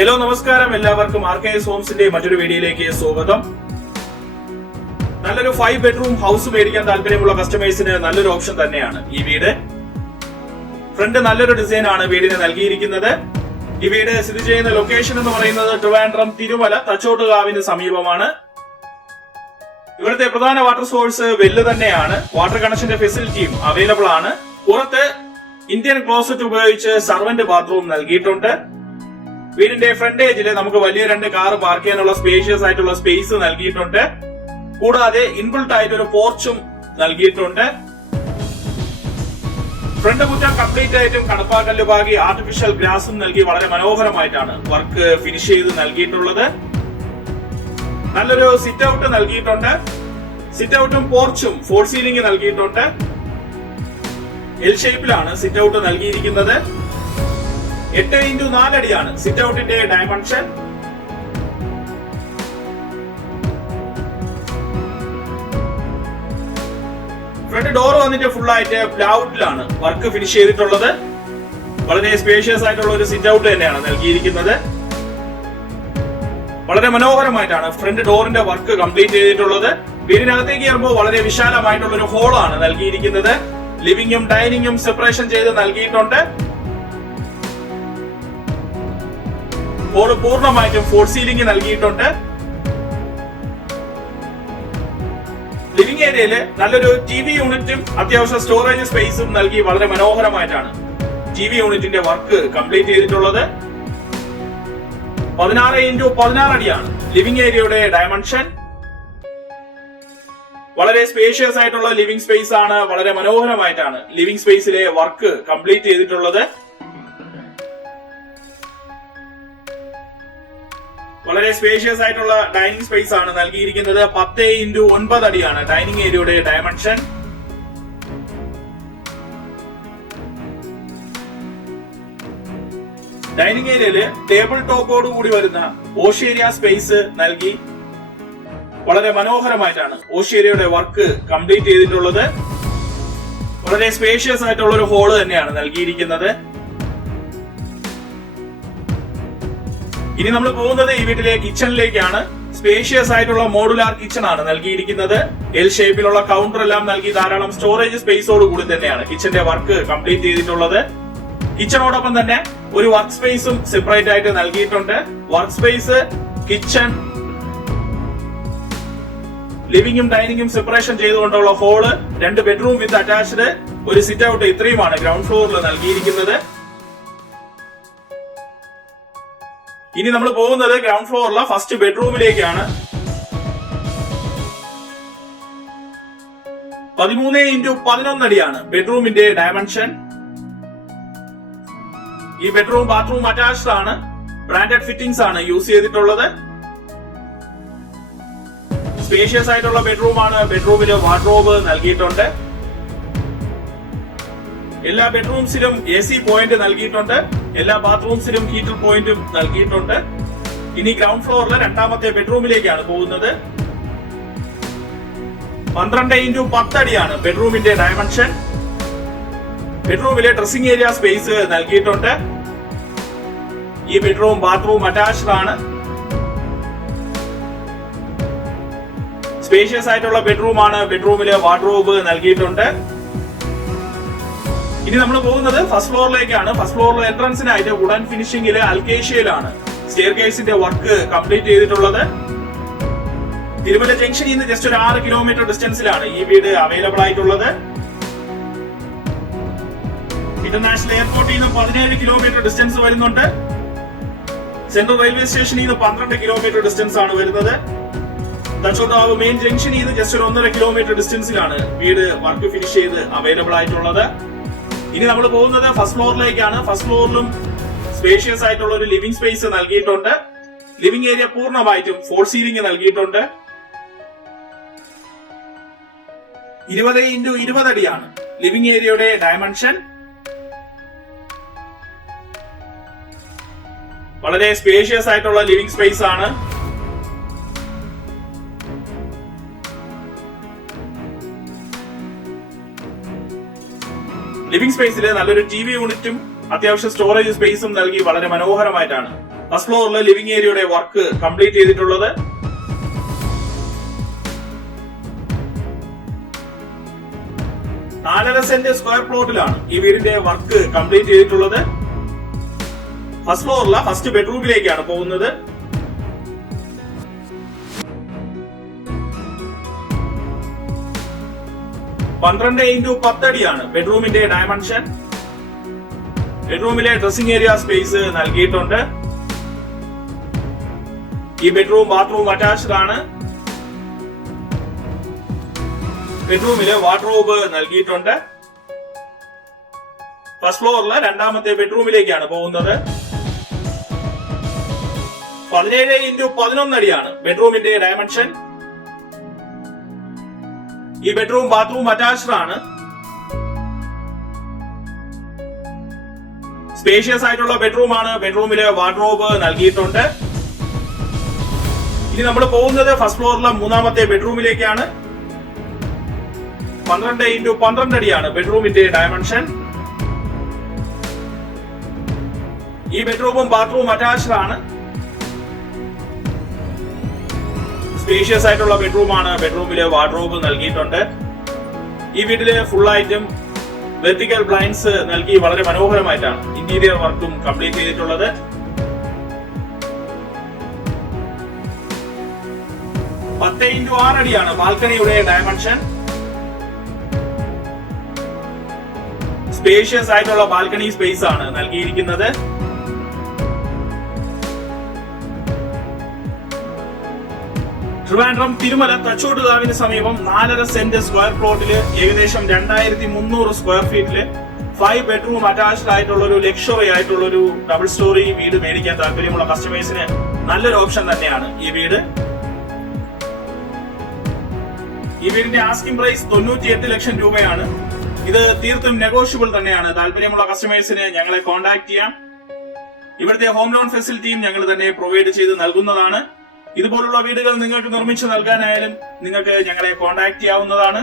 Hello നമസ്കാരം, എല്ലാവർക്കും ആർക്കേഎസ് ഹോംസിന്റെ മറ്റൊരു വീഡിയോയിലേക്ക് സ്വാഗതം. നല്ലൊരു 5 ബെഡ്റൂം ഹൗസ് മേടിക്കാൻ താല്പര്യമുള്ള കസ്റ്റമേഴ്സിന് നല്ലൊരു ഓപ്ഷൻ തന്നെയാണ് ഈ വീട്. ഫ്രണ്ട് നല്ലൊരു ഡിസൈൻ ആണ് വീടിന് നൽകിയിരിക്കുന്നത്. ഈ വീട് സ്ഥിതി ചെയ്യുന്ന ലൊക്കേഷൻ എന്ന് പറയുന്നത് ട്രിവാൻഡ്രം തിരുമല തച്ചോട്ടുകാവിന് സമീപമാണ്. ഇവിടുത്തെ പ്രധാന വാട്ടർ സോഴ്സ് വെല്ല് തന്നെയാണ്. വാട്ടർ കണക്ഷന്റെ ഫെസിലിറ്റിയും അവൈലബിൾ ആണ്. പുറത്ത് ഇന്ത്യൻ ക്ലോസറ്റ് ഉപയോഗിച്ച് സർവന്റ് ബാത്റൂം നൽകിയിട്ടുണ്ട്. വീടിന്റെ ഫ്രണ്ടേജില് നമുക്ക് വലിയ 2 കാർ പാർക്ക് ചെയ്യാനുള്ള സ്പേഷ്യസ് ആയിട്ടുള്ള സ്പേസ് നൽകിയിട്ടുണ്ട്. കൂടാതെ ഇൻബിൾട്ട് ആയിട്ട് ഒരു പോർച്ചും നൽകിയിട്ടുണ്ട്. ഫ്രണ്ട് മുറ്റം കംപ്ലീറ്റ് ആയിട്ടും കടപ്പാക്കല്ല് പാകി ആർട്ടിഫിഷ്യൽ ഗ്രാസും നൽകി വളരെ മനോഹരമായിട്ടാണ് വർക്ക് ഫിനിഷ് ചെയ്ത് നൽകിയിട്ടുള്ളത്. നല്ലൊരു സിറ്റ് ഔട്ട് നൽകിയിട്ടുണ്ട്. സിറ്റ് ഔട്ടും പോർച്ചും ഫോൾ സീലിംഗ് നൽകിയിട്ടുണ്ട്. എൽ ഷേപ്പിലാണ് സിറ്റ് ഔട്ട് നൽകിയിരിക്കുന്നത്. 8x4 അടിയാണ് സിറ്റ് ഔട്ടിന്റെ ഡയമെൻഷൻ. ഫ്രണ്ട് ഡോർ വന്നിട്ട് ഫുൾ ആയിട്ട് പ്ലൈവുഡിലാണ് വർക്ക് ഫിനിഷ് ചെയ്തിട്ടുള്ളത്. വളരെ സ്പേഷ്യസ് ആയിട്ടുള്ള ഒരു സിറ്റ് ഔട്ട് തന്നെയാണ് നൽകിയിരിക്കുന്നത്. വളരെ മനോഹരമായിട്ടാണ് ഫ്രണ്ട് ഡോറിന്റെ വർക്ക് കംപ്ലീറ്റ് ചെയ്തിട്ടുള്ളത്. വീടിനകത്തേക്ക് കയറുമ്പോൾ വളരെ വിശാലമായിട്ടുള്ള ഒരു ഹോളാണ് നൽകിയിരിക്കുന്നത്. ലിവിംഗും ഡൈനിങ്ങും സെപ്പറേഷൻ ചെയ്ത് നൽകിയിട്ടുണ്ട്. ഹോള് പൂർണ്ണമായിട്ടും ഫോൾ സീലിംഗ് നൽകിയിട്ടുണ്ട്. ലിവിംഗ് ഏരിയയില് നല്ലൊരു ടി.വി യൂണിറ്റും അത്യാവശ്യം സ്റ്റോറേജ് സ്പേസും നൽകി വളരെ മനോഹരമായിട്ടാണ് ടി.വി യൂണിറ്റിന്റെ വർക്ക് കംപ്ലീറ്റ് ചെയ്തിട്ടുള്ളത്. 16x16 അടിയാണ് ലിവിംഗ് ഏരിയയുടെ ഡയമെൻഷൻ. വളരെ സ്പേഷ്യസ് ആയിട്ടുള്ള ലിവിംഗ് സ്പേസ് ആണ്. വളരെ മനോഹരമായിട്ടാണ് ലിവിംഗ് സ്പേസിലെ വർക്ക് കംപ്ലീറ്റ് ചെയ്തിട്ടുള്ളത്. വളരെ സ്പേഷ്യസ് ആയിട്ടുള്ള ഡൈനിങ് സ്പേസ് ആണ് നൽകിയിരിക്കുന്നത്. 10x9 അടിയാണ് ഡൈനിങ് ഏരിയയുടെ ഡയമെൻഷൻ. ഡൈനിങ് ഏരിയയില് ടേബിൾ ടോപ്പോട് കൂടി വരുന്ന ഓഷേരിയ സ്പേസ് നൽകി വളരെ മനോഹരമായിട്ടാണ് ഓഷേരിയയുടെ വർക്ക് കംപ്ലീറ്റ് ചെയ്തിട്ടുള്ളത്. വളരെ സ്പേഷ്യസ് ആയിട്ടുള്ള ഒരു ഹോള് തന്നെയാണ് നൽകിയിരിക്കുന്നത്. ഇനി നമ്മൾ പോകുന്നത് ഈ വീട്ടിലെ കിച്ചണിലേക്കാണ്. സ്പേഷ്യസ് ആയിട്ടുള്ള മോഡുലാർ കിച്ചൺ ആണ് നൽകിയിരിക്കുന്നത്. എൽ ഷേപ്പിലുള്ള കൗണ്ടർ എല്ലാം നൽകി ധാരാളം സ്റ്റോറേജ് സ്പേസോട് കൂടി തന്നെയാണ് കിച്ചന്റെ വർക്ക് കംപ്ലീറ്റ് ചെയ്തിട്ടുള്ളത്. കിച്ചണോടൊപ്പം തന്നെ ഒരു വർക്ക് സ്പേസും സെപ്പറേറ്റ് ആയിട്ട് നൽകിയിട്ടുണ്ട്. വർക്ക് സ്പേസ്, കിച്ചൺ, ലിവിംഗും ഡൈനിങ്ങും സെപ്പറേഷൻ ചെയ്തുകൊണ്ടുള്ള ഹോള്, 2 ബെഡ്റൂം വിത്ത് അറ്റാച്ച്ഡ്, ഒരു സിറ്റ് ഔട്ട്, ഇത്രയുമാണ് ഗ്രൗണ്ട് ഫ്ലോറിൽ നൽകിയിരിക്കുന്നത്. ഇനി നമ്മൾ പോകുന്നത് ഗ്രൗണ്ട് ഫ്ലോറിലെ ഫസ്റ്റ് ബെഡ്റൂമിലേക്കാണ്. 13x11 അടിയാണ് ബെഡ്റൂമിന്റെ ഡയമെൻഷൻ. ഈ ബെഡ്റൂം ബാത്റൂം അറ്റാച്ച്ഡ് ആണ്. ബ്രാൻഡഡ് ഫിറ്റിംഗ്സ് ആണ് യൂസ് ചെയ്തിട്ടുള്ളത്. സ്പേഷ്യസ് ആയിട്ടുള്ള ബെഡ്റൂം ആണ്. ബെഡ്റൂമില് വാർഡ്രോബ് നൽകിയിട്ടുണ്ട്. എല്ലാ ബെഡ്റൂംസിലും AC പോയിന്റ് നൽകിയിട്ടുണ്ട്. എല്ലാ ബാത്റൂംസിലും ഹീറ്റർ പോയിന്റും നൽകിയിട്ടുണ്ട്. ഇനി ഗ്രൗണ്ട് ഫ്ലോറിലെ 2ാമത്തെ ബെഡ്റൂമിലേക്കാണ് പോകുന്നത്. 12x10 അടിയാണ് ബെഡ്റൂമിന്റെ ഡയമെൻഷൻ. ബെഡ്റൂമിലെ ഡ്രസ്സിംഗ് ഏരിയ സ്പേസ് നൽകിയിട്ടുണ്ട്. ഈ ബെഡ്റൂം ബാത്റൂം അറ്റാച്ച്ഡ് ആണ്. സ്പേഷ്യസ് ആയിട്ടുള്ള ബെഡ്റൂം ആണ്. ബെഡ്റൂമിലെ വാർഡ്രോബ് നൽകിയിട്ടുണ്ട്. ഇനി നമ്മൾ പോകുന്നത് ഫസ്റ്റ് ഫ്ലോറിലേക്കാണ്. ഫസ്റ്റ് ഫ്ലോറിലെ എൻട്രൻസിനായിട്ട് വുഡൻ ഫിനിഷിംഗില് അൽക്കേഷ്യയിലാണ് സ്റ്റെയർ കേസിന്റെ വർക്ക് കംപ്ലീറ്റ് ചെയ്തിട്ടുള്ളത്. തിരുമല ജംഗ്ഷനിൽ നിന്ന് ജസ്റ്റ് ഒരു 6 കിലോമീറ്റർ ഡിസ്റ്റൻസിലാണ് ഈ വീട് അവൈലബിൾ ആയിട്ടുള്ളത്. ഇന്റർനാഷണൽ എയർപോർട്ടിൽ നിന്ന് 17 കിലോമീറ്റർ ഡിസ്റ്റൻസ് വരുന്നുണ്ട്. സെൻട്രൽ റെയിൽവേ സ്റ്റേഷനിൽ നിന്ന് 12 കിലോമീറ്റർ ഡിസ്റ്റൻസ് ആണ് വരുന്നത്. തച്ചോട്ടാവ് മെയിൻ ജംഗ്ഷനിൽ നിന്ന് ജസ്റ്റ് ഒരു 1.5 കിലോമീറ്റർ ഡിസ്റ്റൻസിലാണ് വീട് വർക്ക് ഫിനിഷ് ചെയ്ത് അവൈലബിൾ ആയിട്ടുള്ളത്. ഇനി നമ്മൾ പോകുന്നത് ഫസ്റ്റ് ഫ്ലോറിലേക്കാണ്. ഫസ്റ്റ് ഫ്ലോറിലും സ്പേഷ്യസ് ആയിട്ടുള്ള ഒരു ലിവിംഗ് സ്പേസ് നൽകിയിട്ടുണ്ട്. ലിവിംഗ് ഏരിയ പൂർണ്ണമായിട്ടും ഫോൾ സീലിംഗ് നൽകിയിട്ടുണ്ട്. 20x20 അടിയാണ് ലിവിംഗ് ഏരിയയുടെ ഡയമെൻഷൻ. വളരെ സ്പേഷ്യസ് ആയിട്ടുള്ള ലിവിംഗ് സ്പേസ് ആണ്. ലിവിംഗ് സ്പേസിൽ നല്ലൊരു ടി.വി യൂണിറ്റും അത്യാവശ്യം സ്റ്റോറേജ് സ്പേസും നൽകി വളരെ മനോഹരമായിട്ടാണ് ഫസ്റ്റ് ഫ്ലോറിലെ ലിവിംഗ് ഏരിയയുടെ വർക്ക് കംപ്ലീറ്റ് ചെയ്തിട്ടുള്ളത്. $4.5 സ്ക്വയർ പ്ലോട്ടിലാണ് ഈ വീടിന്റെ വർക്ക് കംപ്ലീറ്റ് ചെയ്തിട്ടുള്ളത്. ഫസ്റ്റ് ഫ്ലോറിലെ ഫസ്റ്റ് ബെഡ്റൂമിലേക്കാണ് പോകുന്നത്. 12x10 അടിയാണ് ബെഡ്റൂമിന്റെ ഡയമെൻഷൻ. ബെഡ്റൂമിലെ ഡ്രസ്സിംഗ് ഏരിയ സ്പേസ് നൽകിയിട്ടുണ്ട്. ഈ ബെഡ്റൂം ബാത്റൂം അറ്റാച്ച്ഡ് ആണ്. ബെഡ്റൂമില് വാർഡ്രോബ് നൽകിയിട്ടുണ്ട്. ഫസ്റ്റ് ഫ്ലോറിലെ രണ്ടാമത്തെ ബെഡ്റൂമിലേക്കാണ് പോകുന്നത്. 17x11 അടിയാണ് ബെഡ്റൂമിന്റെ ഡയമെൻഷൻ. ഈ ബെഡ്റൂം ബാത്റൂം അറ്റാച്ച്ഡ് ആണ്. സ്പേഷ്യസ് ആയിട്ടുള്ള ബെഡ്റൂം ആണ്. ബെഡ്റൂമില് വാർഡ്രോബ് നൽകിയിട്ടുണ്ട്. ഇനി നമ്മൾ പോകുന്നത് ഫസ്റ്റ് ഫ്ലോറിലെ മൂന്നാമത്തെ ബെഡ്റൂമിലേക്കാണ്. 12x12 അടിയാണ് ബെഡ്റൂമിന്റെ ഡയമെൻഷൻ. ഈ ബെഡ്റൂമും ബാത്റൂം അറ്റാച്ച്ഡ് ആണ്. സ്പേഷ്യസ് ആയിട്ടുള്ള ബെഡ്റൂം ആണ്. ബെഡ്റൂമില് വാർഡ്രോബ് നൽകിയിട്ടുണ്ട്. ഈ വീട്ടില് ഫുൾ ആയിട്ടും വെർട്ടിക്കൽ ബ്ലൈൻഡ്സ് നൽകി വളരെ മനോഹരമായിട്ടാണ് ഇന്റീരിയർ വർക്കും കംപ്ലീറ്റ് ചെയ്തിട്ടുള്ളത്. 10x6 അടിയാണ് ബാൽക്കണിയുടെ ഡയമെൻഷൻ. സ്പേഷ്യസ് ആയിട്ടുള്ള ബാൽക്കണി സ്പേസ് ആണ് നൽകിയിരിക്കുന്നത്. ട്രിവാൻഡ്രം തിരുമല തച്ചോട്ടുകാവിന് സമീപം 4.5 സെന്റ് സ്ക്വയർ പ്ലോട്ടില് ഏകദേശം 2300 സ്ക്വയർ ഫീറ്റില് 5 ബെഡ്റൂം അറ്റാച്ച്ഡ് ആയിട്ടുള്ള ഒരു ലക്ഷറി ആയിട്ടുള്ള ഒരു ഡബിൾ സ്റ്റോറി വീട് മേടിക്കാൻ താല്പര്യമുള്ള കസ്റ്റമേഴ്സിന് നല്ലൊരു ഓപ്ഷൻ തന്നെയാണ് ഈ വീട്. ഈ വീടിന്റെ ആസ്കിംഗ് പ്രൈസ് 98 ലക്ഷം രൂപയാണ്. ഇത് തീർത്തും നെഗോഷ്യബിൾ തന്നെയാണ്. താല്പര്യമുള്ള കസ്റ്റമേഴ്സിന് ഞങ്ങളെ കോൺടാക്ട് ചെയ്യാം. ഇവിടുത്തെ ഹോം ലോൺ ഫെസിലിറ്റിയും ഞങ്ങൾ തന്നെ പ്രൊവൈഡ് ചെയ്ത് നൽകുന്നതാണ്. ഇതുപോലുള്ള വീടുകൾ നിങ്ങൾക്ക് നിർമ്മിച്ചു നൽകാനായാലും നിങ്ങൾക്ക് ഞങ്ങളെ കോൺടാക്ട് ചെയ്യാവുന്നതാണ്.